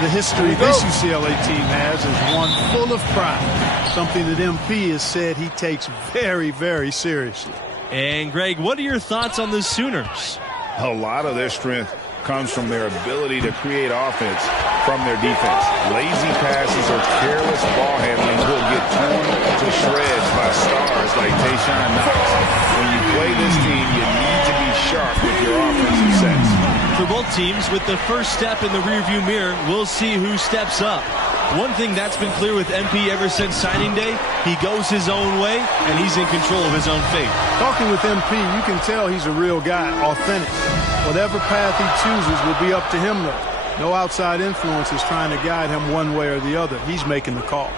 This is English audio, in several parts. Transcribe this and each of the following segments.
And the history this UCLA team has is one full of pride, something that MP has said he takes very, very seriously. And Greg, what are your thoughts on the Sooners? A lot of their strength comes from their ability to create offense from their defense. Lazy passes or careless ball handling will get torn to shreds by stars like Tayshaun Knox. When you play this team, you need to be sharp with your offensive sets. For both teams, with the first step in the rearview mirror, we'll see who steps up. One thing that's been clear with MP ever since signing day, he goes his own way, and he's in control of his own fate. Talking with MP, you can tell he's a real guy, authentic. Whatever path he chooses will be up to him, though. No outside influence is trying to guide him one way or the other. He's making the call.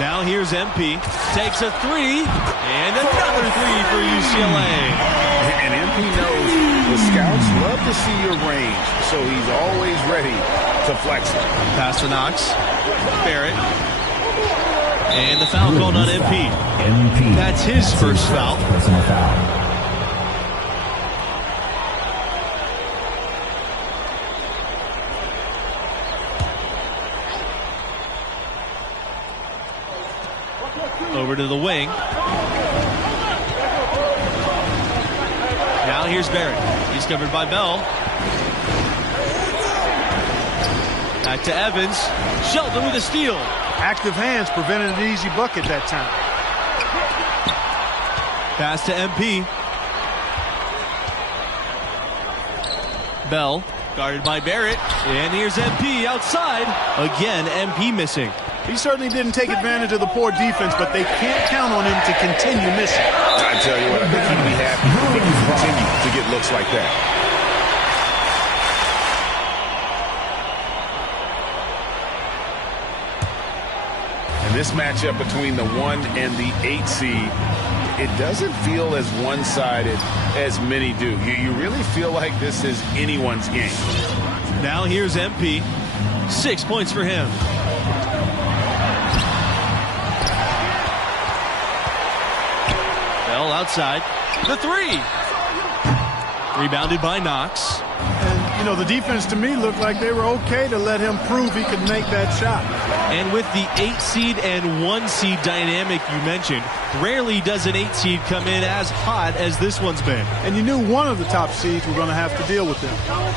Now here's MP. Takes a three, and another three for UCLA. And MP knows the scouts love to see your range, so he's always ready to flex it. Pass to Knox. Barrett. And the foul called on MP. That's his first foul. Over to the wing. Now here's Barrett. He's covered by Bell. Back to Evans. Shelton with a steal. Active hands prevented an easy bucket that time. Pass to MP. Bell guarded by Barrett. And here's MP outside. Again, MP missing. He certainly didn't take advantage of the poor defense, but they can't count on him to continue missing. I tell you what, I think he'd be happy if he can continue to get looks like that. And this matchup between the 1 and the 8 seed, it doesn't feel as one-sided as many do. You really feel like this is anyone's game. Now here's MP. 6 points for him. Bell outside. The three. Rebounded by Knox. And, you know, the defense to me looked like they were okay to let him prove he could make that shot. And with the 8 seed and 1 seed dynamic you mentioned, rarely does an 8 seed come in as hot as this one's been. And you knew one of the top seeds were going to have to deal with them.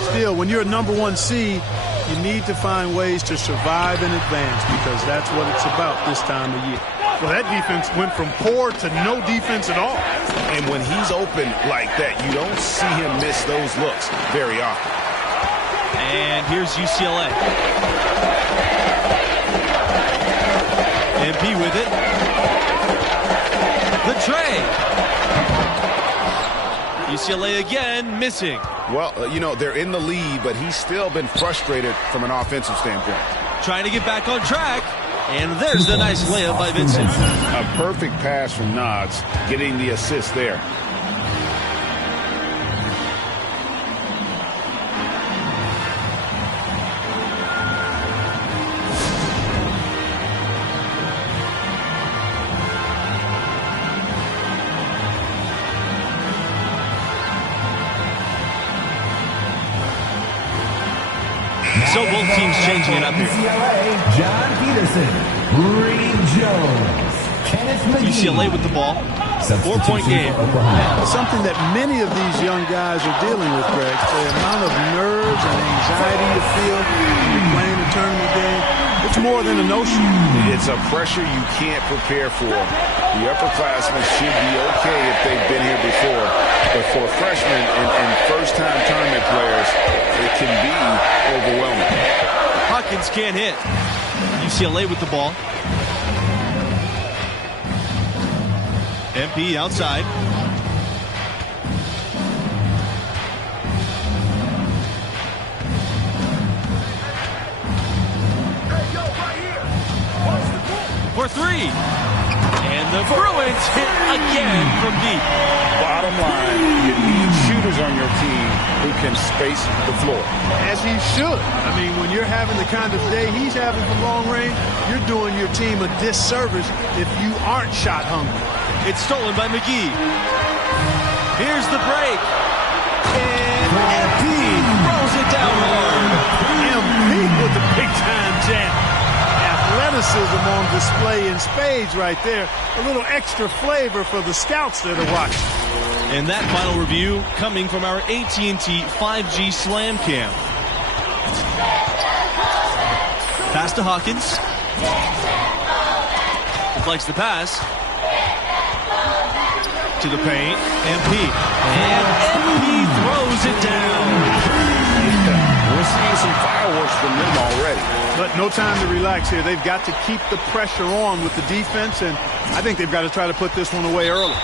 Still, when you're a number 1 seed, you need to find ways to survive in advance, because that's what it's about this time of year. Well, that defense went from poor to no defense at all. And when he's open like that, you don't see him miss those looks very often. And here's UCLA. MP with it. The tray. UCLA again missing. Well, you know, they're in the lead, but he's still been frustrated from an offensive standpoint. Trying to get back on track. And there's the nice layup by Vincent. A perfect pass from Knox, getting the assist there. So both teams changing it up here. UCLA, John Peterson, Reed Jones, Kenneth McGee. UCLA with the ball. 4-point game. Something that many of these young guys are dealing with, Greg. The amount of nerves and anxiety you feel when you're playing a tournament game. It's more than a notion. It's a pressure you can't prepare for. The upperclassmen should be okay if they've been here before. But for freshmen and first-time tournament players, it can be overwhelming. Hawkins can't hit. UCLA with the ball. MP outside. For three. And the Bruins hit again from deep. Bottom line, you need shooters on your team who can space the floor. As he should. I mean, when you're having the kind of day he's having from long range, you're doing your team a disservice if you aren't shot hungry. It's stolen by McGee. Here's the break. And MP throws it down hard. MP with the big play in spades right there. A little extra flavor for the scouts that are watching. And that final review coming from our AT&T 5G Slam Cam. Pass to Hawkins. Deflects the pass. To the paint. MP. And MP throws it down. We're seeing some fireworks from them already. But no time to relax here. They've got to keep the pressure on with the defense, and I think they've got to try to put this one away early.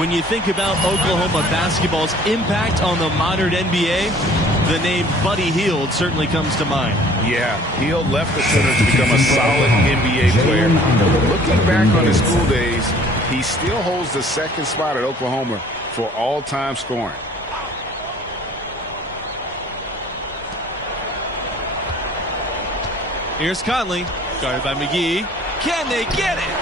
When you think about Oklahoma basketball's impact on the modern NBA, the name Buddy Hield certainly comes to mind. Yeah, Hield left the Sooners to become a solid NBA player. Looking back on his school days, he still holds the second spot at Oklahoma for all-time scoring. Here's Conley, guarded by McGee. Can they get it?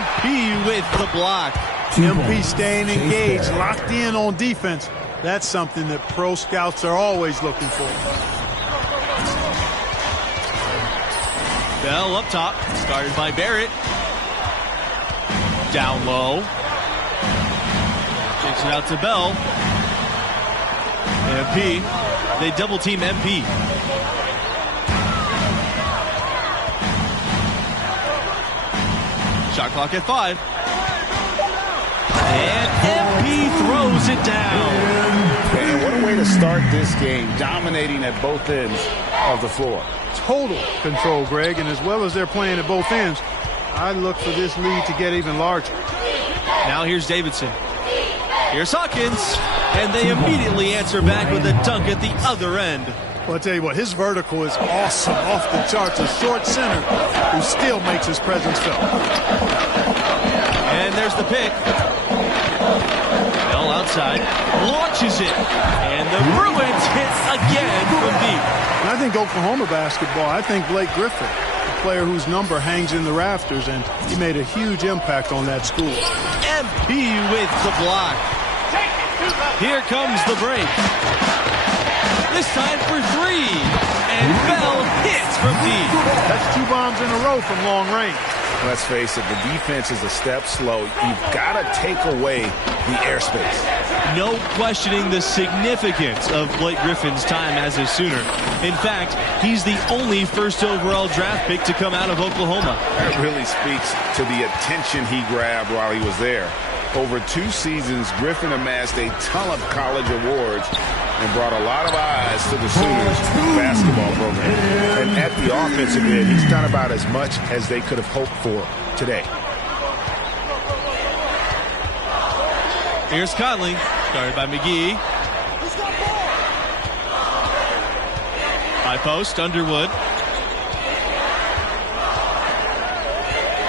MP with the block. MP staying engaged, locked in on defense. That's something that pro scouts are always looking for. Bell up top, guarded by Barrett. Down low. Kicks it out to Bell. MP. They double team MP. Shot clock at 5. And MP throws it down. And what a way to start this game, dominating at both ends of the floor. Total control, Greg, and as well as they're playing at both ends, I look for this lead to get even larger. Now here's Davidson. Here's Hawkins. And they immediately answer back with a dunk at the other end. Well, I'll tell you what, his vertical is awesome, off the charts. A short center who still makes his presence felt. And there's the pick. Bell outside, launches it, and the Bruins hit again from deep. And I think Oklahoma basketball, I think Blake Griffin, a player whose number hangs in the rafters, and he made a huge impact on that school. MP with the block. Here comes the break. This time for 3. And Bell hits from deep. That's 2 bombs in a row from long range. Let's face it, the defense is a step slow. You've got to take away the airspace. No questioning the significance of Blake Griffin's time as a Sooner. In fact, he's the only first overall draft pick to come out of Oklahoma. That really speaks to the attention he grabbed while he was there. Over 2 seasons, Griffin amassed a ton of college awards and brought a lot of eyes to the Sooners basketball program. And at the offensive end, he's done about as much as they could have hoped for today. Here's Conley, guarded by McGee. High post, Underwood.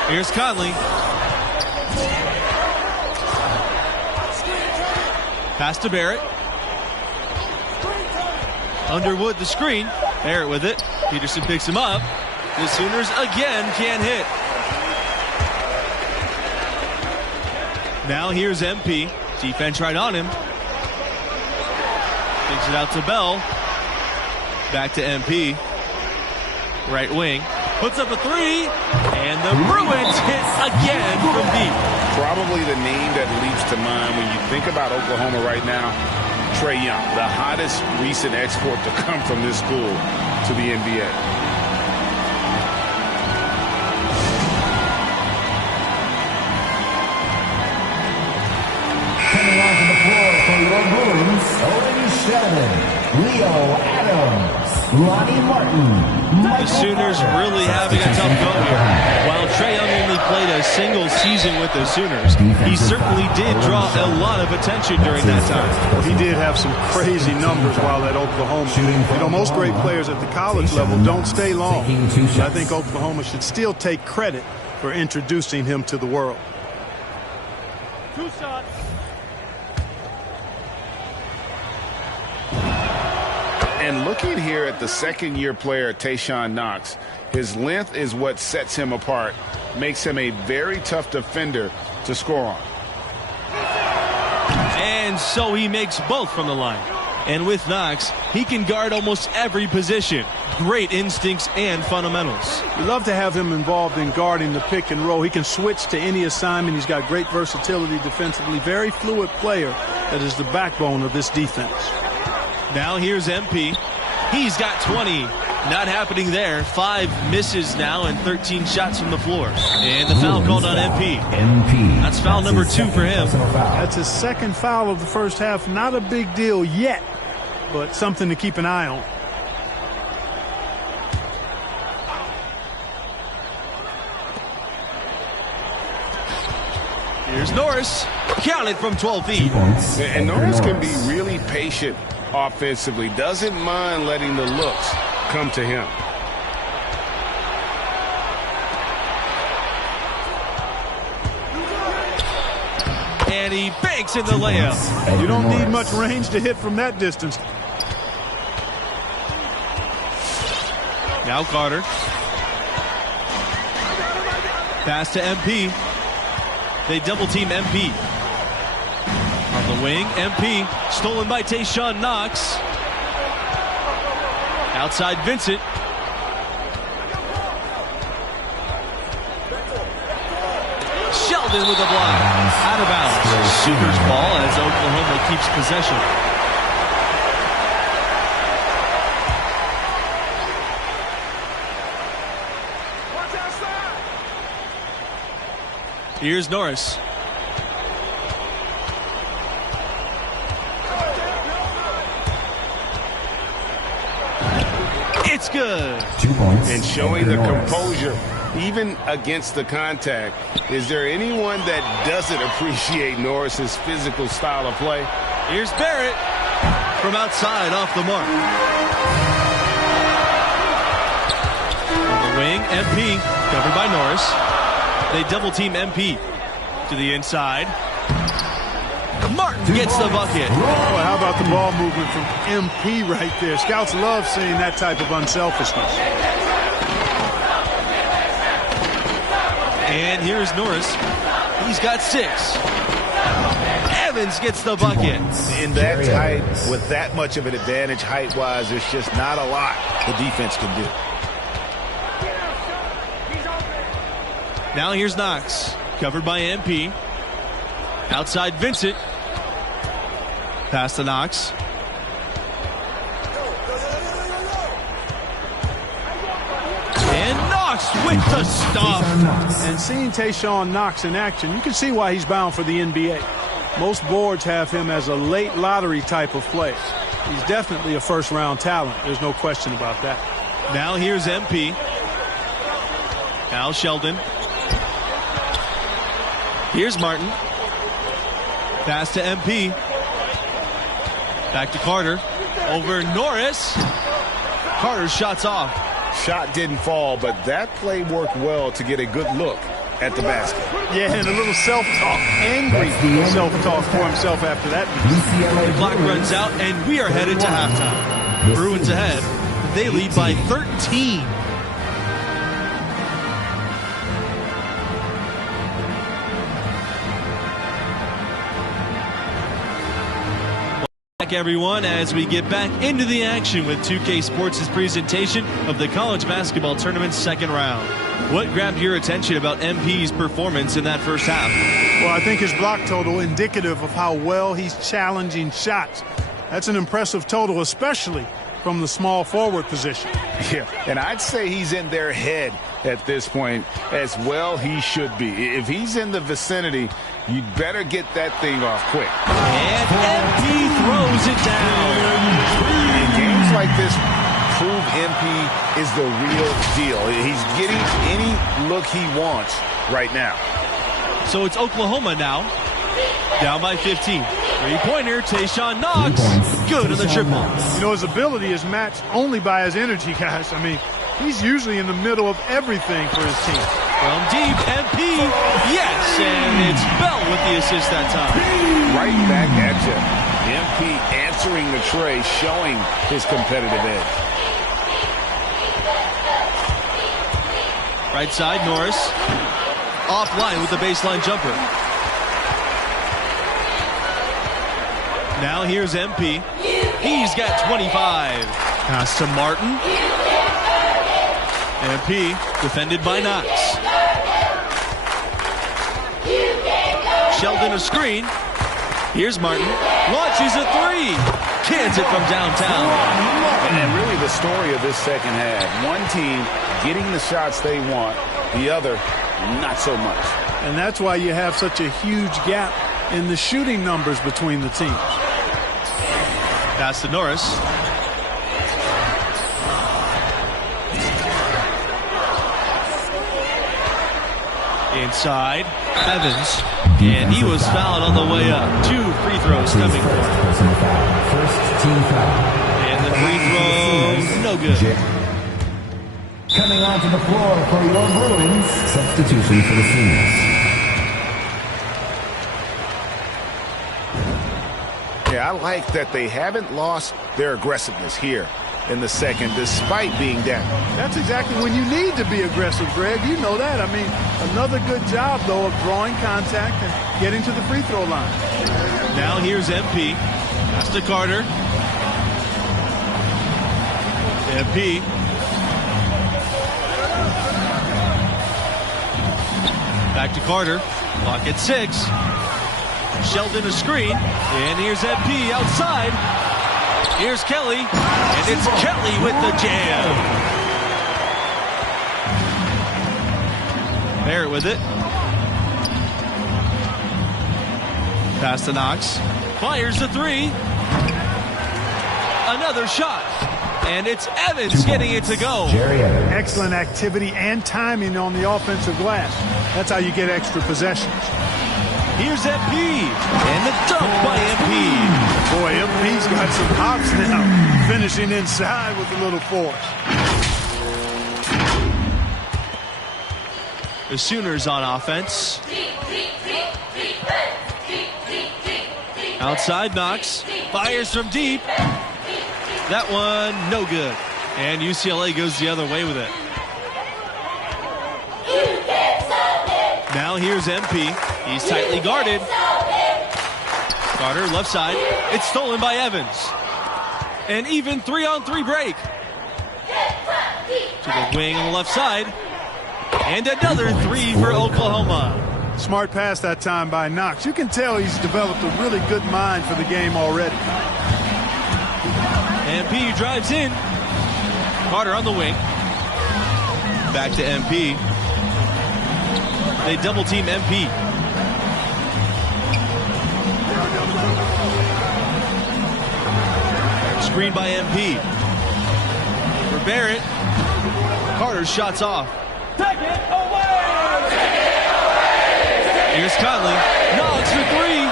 Here's Conley. Pass to Barrett. Underwood the screen. Barrett with it. Peterson picks him up. The Sooners again can't hit. Now here's MP. Defense right on him. Takes it out to Bell. Back to MP. Right wing. Puts up a 3. And the Bruins hit again from deep. Probably the name that leaps to mind when you think about Oklahoma right now, Trae Young, the hottest recent export to come from this school to the NBA. Coming onto the floor for your Bruins, Owen Sheldon, Leo Adams, Lonnie Martin. The Sooners really having a tough go here. While Trae Young only played a single season with the Sooners, he certainly did draw a lot of attention during that time. He did have some crazy numbers while at Oklahoma. You know, most great players at the college level don't stay long. I think Oklahoma should still take credit for introducing him to the world. 2 shots. And looking here at the second-year player, Tayshaun Knox, his length is what sets him apart, makes him a very tough defender to score on. And so he makes both from the line. And with Knox, he can guard almost every position. Great instincts and fundamentals. We love to have him involved in guarding the pick and roll. He can switch to any assignment. He's got great versatility defensively. Very fluid player that is the backbone of this defense. Now here's MP. He's got 20. Not happening there. 5 misses now and 13 shots from the floor. And the foul called on MP. That's foul number 2 for him. That's his second foul of the first half. Not a big deal yet, but something to keep an eye on. Here's Norris. Counted from 12 feet. And Norris can be really patient offensively. Doesn't mind letting the looks come to him. And he banks in the layup. You don't need much range to hit from that distance. Now Carter. Pass to MP. They double team MP. On the wing, MP. Stolen by Tayshaun Knox. Outside Vincent. Sheldon with a block. Out of bounds. Shooter's ball as Oklahoma keeps possession. Here's Norris. It's good. 2 points. And showing the composure even against the contact. Is there anyone that doesn't appreciate Norris's physical style of play? Here's Barrett from outside off the mark. On the wing, MP covered by Norris. They double team MP to the inside. Martin gets the bucket. Boy, how about the ball movement from MP right there? Scouts love seeing that type of unselfishness. And here's Norris. He's got 6. Evans gets the bucket. In that height, with that much of an advantage height-wise, there's just not a lot the defense can do. Now here's Knox. Covered by MP. Outside Vincent. Pass to Knox. And Knox with the stuff. And seeing Tayshaun Knox in action, you can see why he's bound for the NBA. Most boards have him as a late lottery type of player. He's definitely a first-round talent. There's no question about that. Now here's MP. Al Sheldon. Here's Martin. Pass to MP. Back to Carter. Over Norris. Carter's shot's off. Shot didn't fall, but that play worked well to get a good look at the basket. Yeah, and a little self-talk. Angry self-talk for himself after that. The clock runs out, and we are headed to halftime. Bruins ahead. They lead by 13. Everyone, as we get back into the action with 2K Sports' presentation of the college basketball tournament's second round. What grabbed your attention about MP's performance in that first half? Well, I think his block total indicative of how well he's challenging shots. That's an impressive total, especially from the small forward position. Yeah, and I'd say he's in their head at this point as well he should be. If he's in the vicinity, you'd better get that thing off quick. And MP throws it down. In games like this, prove MP is the real deal. He's getting any look he wants right now. So it's Oklahoma now, down by 15. Three-pointer, Tayshaun Knox, good in the triple. You know, his ability is matched only by his energy, guys. I mean, he's usually in the middle of everything for his team. From deep, MP, yes, and it's Bell with the assist that time. Right back at you. MP answering the tray, showing his competitive edge. Right side, Norris. Offline with the baseline jumper. Now here's MP. He's got 25. Pass to Martin. MP defended by Knox. Sheldon a screen. Here's Martin. Launches a three. Cans it from downtown. And really the story of this second half. One team getting the shots they want. The other, not so much. And that's why you have such a huge gap in the shooting numbers between the teams. Pass to Norris. Inside, Evans, and he was fouled on the way up. 2 free throws coming for him. First team foul. And the free throw, no good. Coming onto the floor for your Bruins, substitution for the seniors. Yeah, I like that they haven't lost their aggressiveness here in the second, despite being down. That's exactly when you need to be aggressive, Greg. You know that. I mean, another good job, though, of drawing contact and getting to the free throw line. Now here's MP. Pass to Carter. MP. Back to Carter. Clock at 6. Sheldon a screen. And here's MP outside. Here's Kelly. And it's Kelly with the jam. Barrett with it. Pass to Knox. Fires the three. Another shot. And it's Evans getting it to go. Excellent activity and timing on the offensive glass. That's how you get extra possessions. Here's MP. And the dunk by MP. Boy, MP's got some hops now. Finishing inside with a little force. The Sooners on offense. Outside Knox. Fires from deep. That one, no good. And UCLA goes the other way with it. Now here's MP. He's tightly guarded. Carter, left side. It's stolen by Evans. An even 3-on-3 break. To the wing on the left side. And another three for Oklahoma. Smart pass that time by Knox. You can tell he's developed a really good mind for the game already. MP drives in. Carter on the wing. Back to MP. They double team MP. Screen by MP. For Barrett. Carter's shots off. Take it away! Here's Conley. Knox for three.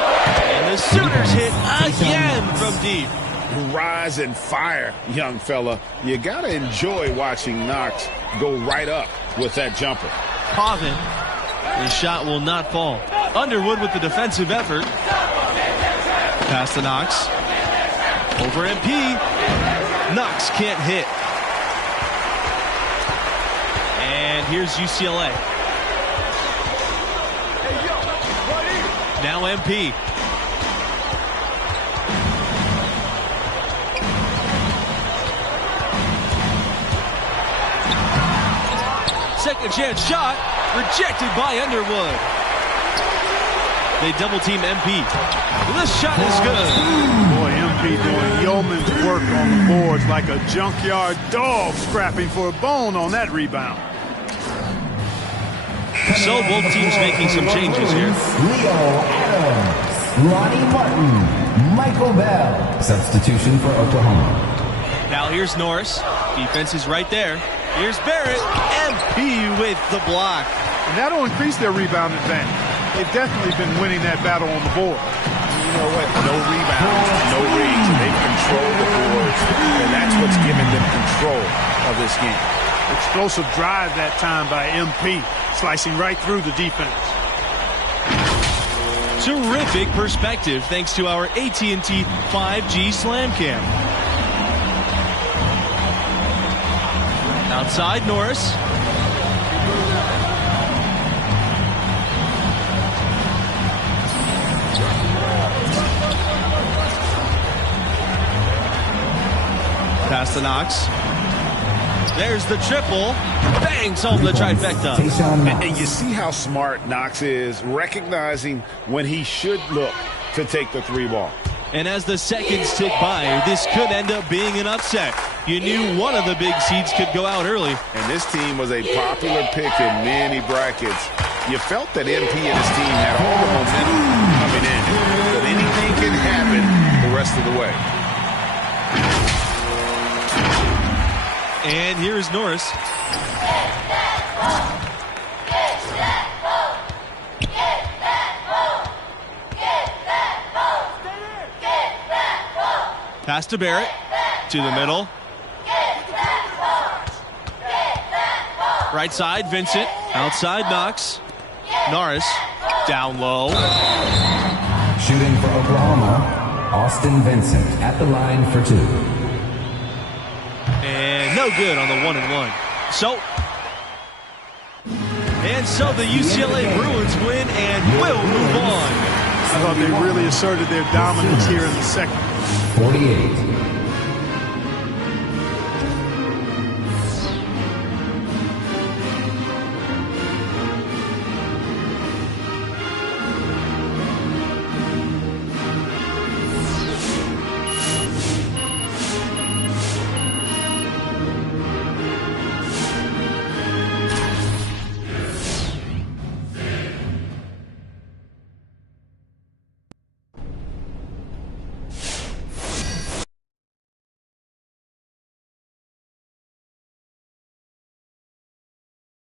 And the Sooners hit again from deep. Rise and fire, young fella. You got to enjoy watching Knox go right up with that jumper. Pavin. His shot will not fall. Underwood with the defensive effort. Pass to Knox. Over MP. Knox can't hit. And here's UCLA. Now MP. Second chance shot. Rejected by Underwood. They double team MP. This shot is good. Boy, MP doing yeoman's work on the boards like a junkyard dog scrapping for a bone on that rebound. So both teams making some changes here. Leo Adams, Ronnie Martin, Michael Bell. Substitution for Oklahoma. Now here's Norris. Defense is right there. Here's Barrett. MP with the block. And that'll increase their rebound advantage. They've definitely been winning that battle on the board. You know what? No rebounds, no reads. They've controlled the boards, and that's what's given them control of this game. Explosive drive that time by MP, slicing right through the defense. Terrific perspective thanks to our AT&T 5G Slam Cam. Outside Norris. Pass to Knox. There's the triple. Bangs home the trifecta. And you see how smart Knox is, recognizing when he should look to take the 3 ball. And as the seconds tick by, this could end up being an upset. You knew one of the big seeds could go out early. And this team was a popular pick in many brackets. You felt that MP and his team had all the momentum coming in, that anything can happen the rest of the way. And here's Norris. Pass to Barrett. To the middle. Right side, Vincent. Outside, Knox. Norris. Down low. Shooting for Oklahoma, Austin Vincent at the line for 2. And no good on the 1-and-1. So the UCLA Bruins win and will move on. I thought they really asserted their dominance here in the second. 48.